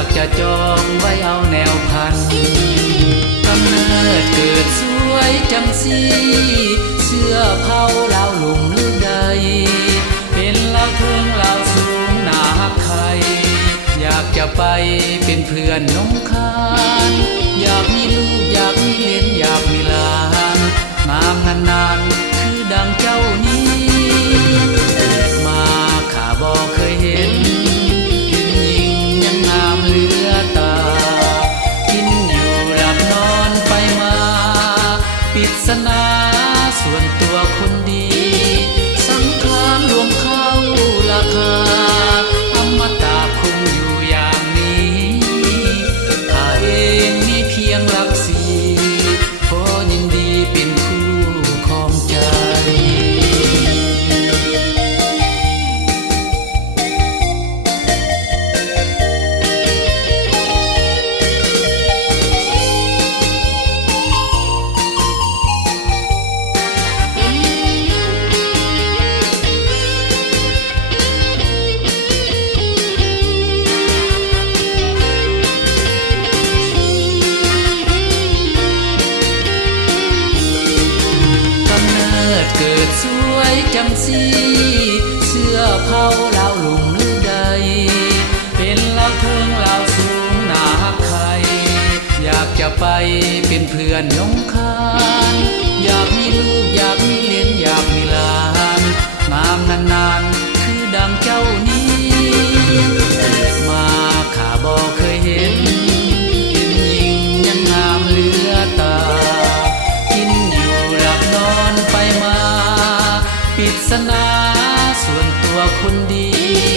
ากจะจองไว้เอาแนวพันกำเนิดเกิดสวยจังสีเสื้อเผาลาวหลุมหรือใดเป็นลาวเทิงลาวสูงหนาฮักใครอยากจะไปเป็นเพื่อนน้องคานอยากมีลูกอยากมีเลี้ยงอยากมีหลานงามนานๆคือดังเจ้านี้มาข้าบ่เคยเห็นปริศนาส่วนตัวคนดีสังขารรวมเข้าราคาอมตะคงอยู่อย่างนี้ข้าเองมีเพียงหลักสี่ขอยินดีเป็นคู่ครองใจเกิดสวยจังสีเสื้อเผาลาวหลุมหรือใดเป็นลาวเทิงลาวสูงหนาฮักใครอยากจะไปเป็นเพื่อนน้องคานอยากมีลูกอยากมีเลี้ยงอยากมีหลานงามนานๆคือดังเจ้านี้มาข้าบ่เคยเห็นเป็นหญิงยังงามเหลือตากินอยู่หลับนอนไปมาปริศนาส่วนตัวคนดี